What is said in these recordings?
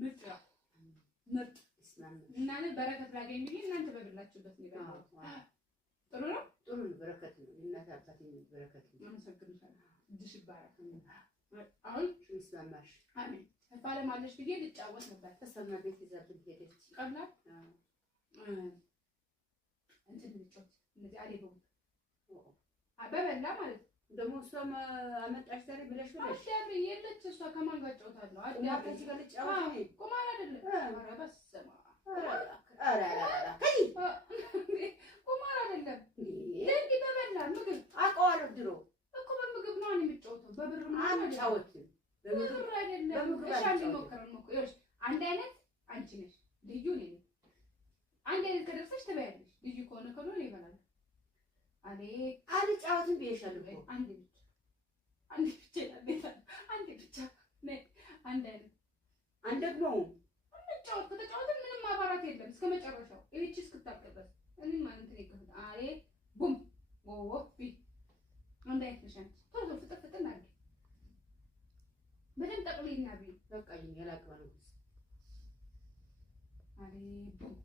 ምርጥ ምርጥ እናንተ በረከት ላገኝ ብዬ እናንተ በብላችሁበት ነው ያለው። ጥሩ ነው ጥሩ ነው። በረከት ነው እናንተ አባቴ በረከት ነው። አመሰግናለሁ። እድሽ ይባረክ። አሁን ይስማማሽ። አሜን። ተፋለ ማለሽ ብዬ ልጫወት ነበር። ተሰማ ቤት ይዛብኝ ሄደች። ቀላ እንትን ልጫወት እነዚህ አለበው አበበላ ማለት ደግሞ እሷም አመጣሽ ዛሬ ብለሽ አዳም የለች። እሷ ከማን ጋር ጫወታለሁ? አዳም ከዚህ ጋር ልጫወት ነው። ቁማር አይደለም። ኧረ በስመ አብ ቁማር አይደለም። ለንዲ በበላ ምግብ አውቀዋለሁ። ድሮ እኮ በምግብ ነው የሚጫወተው። በብር ነው አንጫወትም። በብር አይደለም። እሺ አንድ ሞክረን ሞክር። ይኸውልሽ አንድ አይነት አንቺ ነሽ፣ ልዩ ነኝ። አንድ አይነት ከደረሰሽ ትበያለሽ። ልዩ ከሆነ ይበላል። አለ አልጫወትም ብዬሻለሁ እኮ አንድ ብቻ አንድ አይነት አንድ ደግሞ እንጫወት። ከተጫወትን ምንም ማባራት የለም እስከ መጨረሻው እቺ እስክታቀበል እኔ ማለት ነው ይገፋ አሬ ቡም ወወፊ አንድ አይነት ነሽ አንቺ። ቶሎ ፍጥፍጥና አለ በደንብ ጠቅልይና ቢ በቃ ይላቀው ነው አሬ ቡም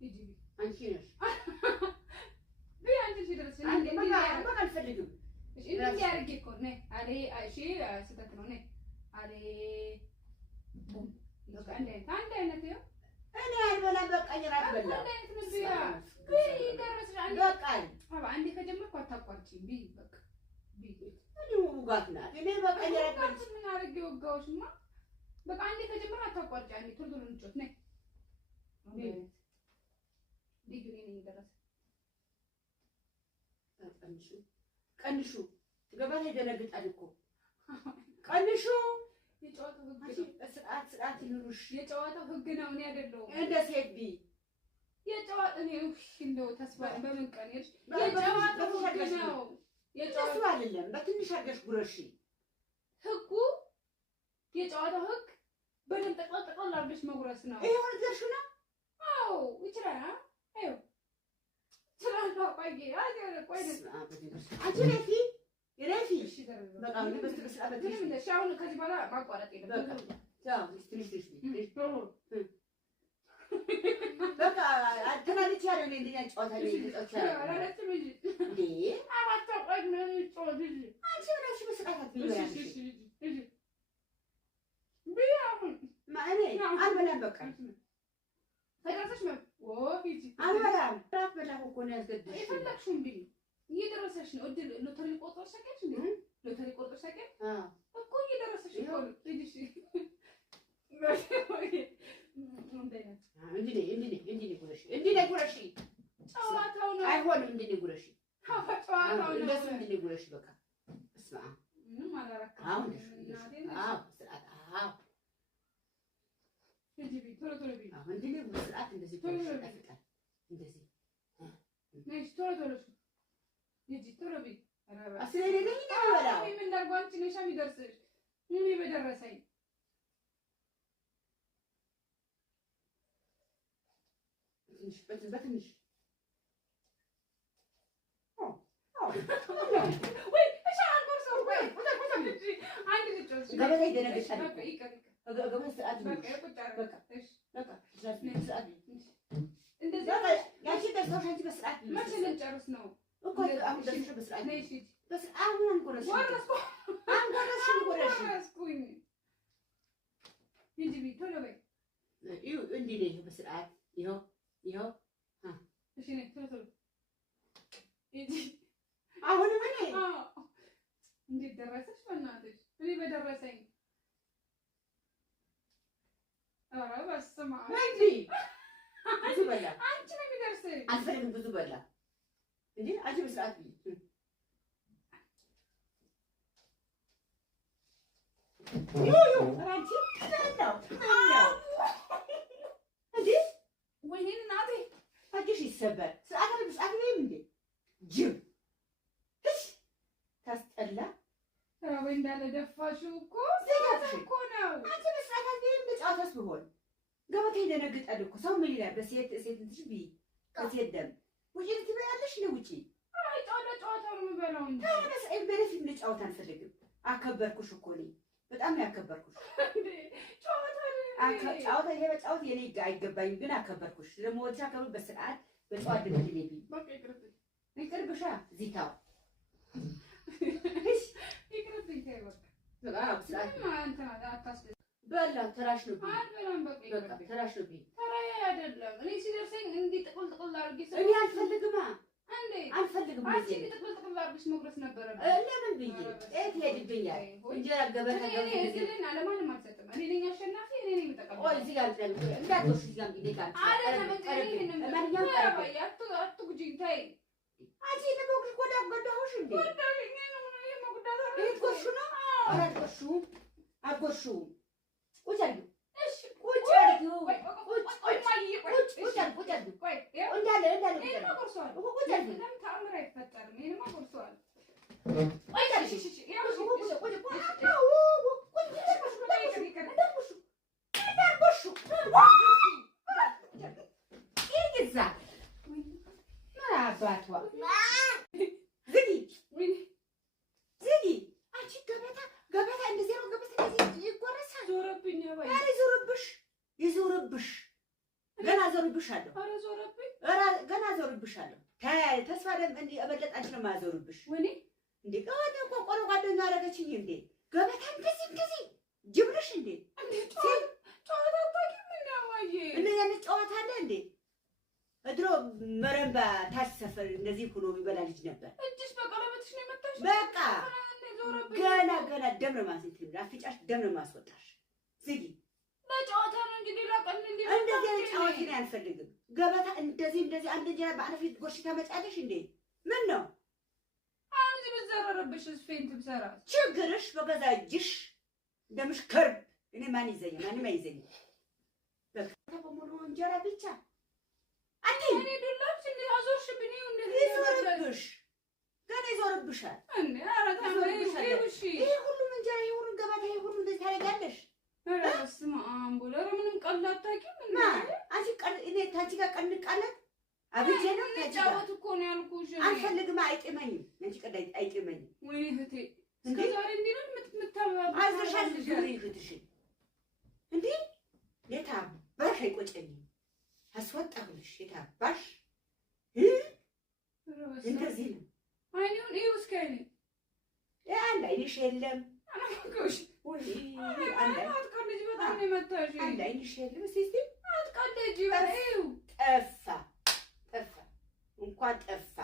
ይጂ አንቺ ነሽ ቢያንቺ ሲደርስ አንዴ በቃ አልፈልግም። እሺ እንዴ ያርግ እኮ ነይ አሬ እሺ ስህተት ነው ነይ አሬ ቡም በቃ አንድ አይነት ነው። እኔ አልበላም በቃ ይራት በላ አንድ አይነት ነው። ቢያ ቢደረስ አንድ በቃ አባ አንዴ ከጀመርኩ አታቋርጪ ቢ በቃ ቢ እኔ ውጋትና እኔ በቃ ይራት በላ ምን አርግ ወጋውሽማ በቃ አንዴ ከጀመርኩ አታቋርጪ አንዴ ቶሎ ቶሎ እንጮት ነይ ዲግሪ ነኝ ደረሰ ቀንሹ ገበታ ይደነግጣል እኮ ቀንሹ። የጨዋታው ህግ ስርዓት ይኑርሽ። የጨዋታው ህግ ነው። እኔ አይደለሁም እንደ ሴት ቢ የጨዋታው እኔ እንደው ተስፋ በምን ቀን ይልሽ የጨዋታው ህግ ነው። የጨዋታው አይደለም በትንሽ አድርገሽ ጉረሺ። ህጉ የጨዋታው ህግ በደንብ ጠቅላላ አድርገሽ መጉረስ ነው። ይሄ ወንጀልሽ ነው። አዎ ይችላል። አዎ ትራንታ ቆይ ቆይ አንቺ ነፊ የነፊ በቃ ምን በስተቀር አበትሽ ምን ሻውን ከዚህ በኋላ ማቋረጥ የለም። በቃ ትንሽ በቃ አተናልች ያለው እንዴ ጫወታ ላይ ተጫወታ አላለት ምን እንዴ አባታ ቆይ ምን ጫወታ አንቺ ምንሽ መስቃታት ቢያሽ ቢያሁን ማኔ አልበላም በቃ ተደረሰሽ ነው ወፊጂ አልበላም ራት በላሁ እኮ ነው ያስገድሽ ይፈለክሽ እንዴ እየደረሰሽ ነው እድል ሎተሪ ቆጥረሽ ሰከች እንዴ ሎተሪ ቆጥረሽ ሰከች እኮ እየደረሰሽ እኮ እዲሽ እንዴ ጉረሽ ጨዋታው ነው አይሆንም። እንዴ ጉረሽ ጨዋታው ነው እንደሱ እንዴ ጉረሽ በቃ እስማ ምንም አላረካም። አሁን እንዴ ቶሎ ቶሎ ቢ አሁን እንዴ ጉረሽ እንደዚህ ቶሎ ይጣፍጣል። እንደዚህ ነሽ ቶሎ ቶሎ ይጂ ቶሎ ቢ አስለሌለኝ ነው ወላው ምን እንዳርጓንቺ ነሽ የሚደርስሽ ምን በደረሰኝ በትንሽ ወይ እሺ አንጎርሶ ወይ አንድ ልጅ ገበታ ይደነግጣል። ገበታ ሰዓት በቃ እሺ በቃ ሰዓት እንደዚህ ያቺ ደርሰሽ አንቺ በሰዓት መቼ ልንጨርስ ነው እኮ አሁን ደርሰሽ በሰዓት ነይ እሺ በሰዓት አሁን አንጎርሶ አንጎርሶኝ እንጂ ቢቶሎ በይ እዩ እንዴ ነው በሰዓት ይኸው እሺ ነይ ቶሎ ቶሎ እጂ አሁን ምን እንዴት ደረሰሽ? በእናትሽ እኔ በደረሰኝ ኧረ በስመ አብ እንዴ ብዙ በላ አንቺ ነው የሚደርስሽ። አልፈልግም ብዙ በላ እንዴ አንቺ በስርዓት አንቺ ነው እንዴ ወይኔ እናቴ አዲሽ ይሰበር ሰዓት ነው እንዴ ጅብ እሺ ታስጠላ ወይ እንዳለ ደፋሽው እኮ እኮ ነው። አንቺ በሰዓት እንደ ጫወታስ ቢሆን ገበታ ይደነግጣል እኮ ሰው ምን ይላል? በሴት እንትሽ ቢ ከሴት ደም ውጪ ትበያለሽ ነው ውጪ። አይ ጨዋታ ነው የምበላው እንጂ ታዲያ በለፊት እንደ ጫወታ አልፈልግም። አከበርኩሽ እኮ እኔ በጣም ያከበርኩሽ እንዴ ጨዋታ ጫወታ ይሄ በጫወት የኔ አይገባኝም፣ ግን አከበርኩሽ። ስለምወድሽ አከብር በስርዓት በጨዋት ድምድልኝ በቃ ይቅርብሻ ዚታው ይቅርብኝ ተይ በቃ በላ ተራሽ ነው ተራሽ ነው ተራዬ አይደለም። እኔ ሲደርሰኝ እንዲህ ጥቅል ጥቅል አድርጌ እኔ አልፈልግማ እንዴ አልፈልግም። አንቺ ጥቅል ጥቅል አድርገሽ መጉረስ ነበረ። ለምን ብዬ እት ሄድብኛል እንጀራ ገበታ ገበታ ለማንም አልሰጥም። እኔ ነኝ አሸናፊ፣ እኔ ነኝ የምጠቀመው። ቆይ እዚህ ጋር እንዳትወሽ እዚህ ጋር እንግዲህ ጋር አይደለም ማንኛውም ቀረበ አትጉጂኝ ተይ። አንቺ ለሞግሽ ጎዳ ጎዳሁሽ እንዴ ጎዳሽ ነው የሞግዳታ እትጎሹ ነው አትጎሹ አትጎሹ ቁጭ አድርጊው። እሺ ቁጭ አድርጊው። ቁጭ አድርጊው። ቆይ እንዳለ ይሄንማ ቆርሰዋል። ቁጭ አድርጊው። ለምን ተአምር አይፈጠርም? ይሄንማ ቆርሰዋል። ቆይ እሺ እሺ ይዞርብሽ ገና ዞርብሻለሁ። ኧረ ዞርብኝ ገና ዞርብሻለሁ። ተስፋ ደም እንዴ አበለጣች ነው ማዞርብሽ። ወኔ እንዴ ጋር ቆቆሮ ጓደኛ አደረገችኝ እንዴ ገበታ እንደዚህ ጅብልሽ እንዴ እንዴ ጨዋታ ታውቂም እንዴ አዋዬ እንዴ ያለ ጨዋታ አለ እንዴ? ድሮ መረምባ ታች ሰፈር እንደዚህ ሆኖ የሚበላ ልጅ ነበር። እጅሽ በቀለበትሽ ነው የመጣሽ። በቃ ገና ደም ነው ማስወጣሽ። አፍጫሽ ደም ነው ማስወጣሽ። ዝጊ ለጨዋታ ነው እንጂ ሌላ ቀን እንደዚህ ጨዋታ ነው አልፈልግም። ገበታ እንደዚህ አንድ እንጀራ በአንፊት ጎርሽ ታመጫለሽ እንዴ? ምን ነው አሁን እዚህ ብዘረረብሽ ስፌንት ብሰራ ችግርሽ በገዛ እጅሽ ደምሽ ከርብ። እኔ ማን ይዘኝ ማንም አይዘኝ። በቃ በሙሉ እንጀራ ብቻ አንዴ እኔ ዱላች እንዴ አዞርሽብኝ እንዴ ይዞርብሽ ገና ይዞርብሻል እንዴ አራታሽ ይሄ ሁሉ እንጀራ ይሄ ሁሉ ገበታ ይሄ ሁሉ እንደዚህ ታደርጋለሽ። በስመ አብ ቦለረ ምንም ቀልድ አታውቂም እንዴ አንቺ ቀልድ እኔ ታንቺ ጋር ቀልድ ቃለት አብጄ ነው ተጫወት እኮ ነው ያልኩሽ። አልፈልግም አይጥመኝም አንቺ ቀልድ አይጥመኝም። ወይኔ እህቴ እስከ ዛሬ እንዴ ነው የምትተባባው? አዝርሻል ዛሬ እህትሽ እንዴ የታባሽ አይቆጨኝም። አስወጣሁልሽ የታባሽ እንደዚህ ነው አይኔውን እዩ እስከ አይኔ አንድ አይንሽ የለም አናውቅሽ ወይ አንድ አትቀልጂ በጣም ነው የመታሽ። አንድ አይንሽ የለም እስቲ አትቀልጂ በይው ጠፋ እንኳን ጠፋ።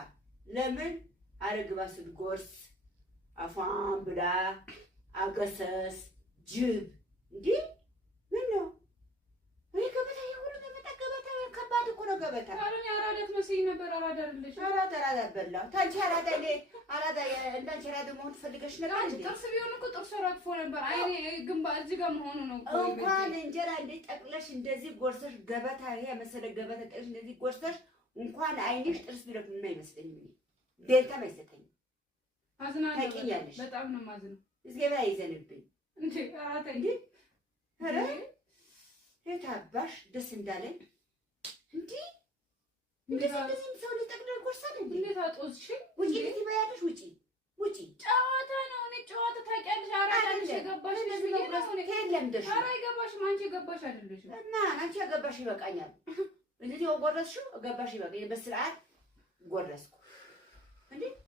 ለምን አረግባ ስትጎርስ አፏን ብላ አገሰስ ጅብ እንዴ ምን ነው ወይ ገበታ ይሁን ገበታ ከባድ እኮ ነው ገበታ። አሁን አራዳት መስይ ነበር አራዳ አይደለሽ። አራዳ በላው ታንቺ አራዳ አራዳ እንዳንቺ አራዳ መሆን ፈልገሽ ነበር እንዴ? ጥርስ ቢሆን እኮ ጥርስ ረግፎ ነበር። አይኔ ግንባር እዚህ ጋር መሆኑ ነው እኮ እንኳን እንጀራ እንደ ጠቅለሽ እንደዚህ ጎርሰሽ ገበታ ይሄ መሰለ ገበታ ጠቅለሽ እንደዚህ ጎርሰሽ እንኳን አይንሽ ጥርስ ቢረግ ምን አይመስለኝም። ደንታ አይሰጠኝም። አዝናለሁ በጣም ነው ማዝነው። እዝገባ ይዘንብኝ እንዴ አራታ እንዴ ኧረ የታባሽ ደስ እንዳለኝ እንዴ እንደዚህ ሰው ሊጠቅደው ጎርሳል እንዴ እንዴት አጦዝሽ? ውጪ ትበያለሽ። ውጪ ጨዋታ ነው። እኔ ጨዋታ ታውቂያለሽ። አራዳሽ የገባሽ ለዚህ ነው ከለምደሽ። ኧረ አይገባሽም። አንቺ የገባሽ አይደለሽም። እና አንቺ የገባሽ ይበቃኛል። እንደዚህ ወጎረስሽው ገባሽ ይበቃኛል። በስርዓት ጎረስኩ እንዴ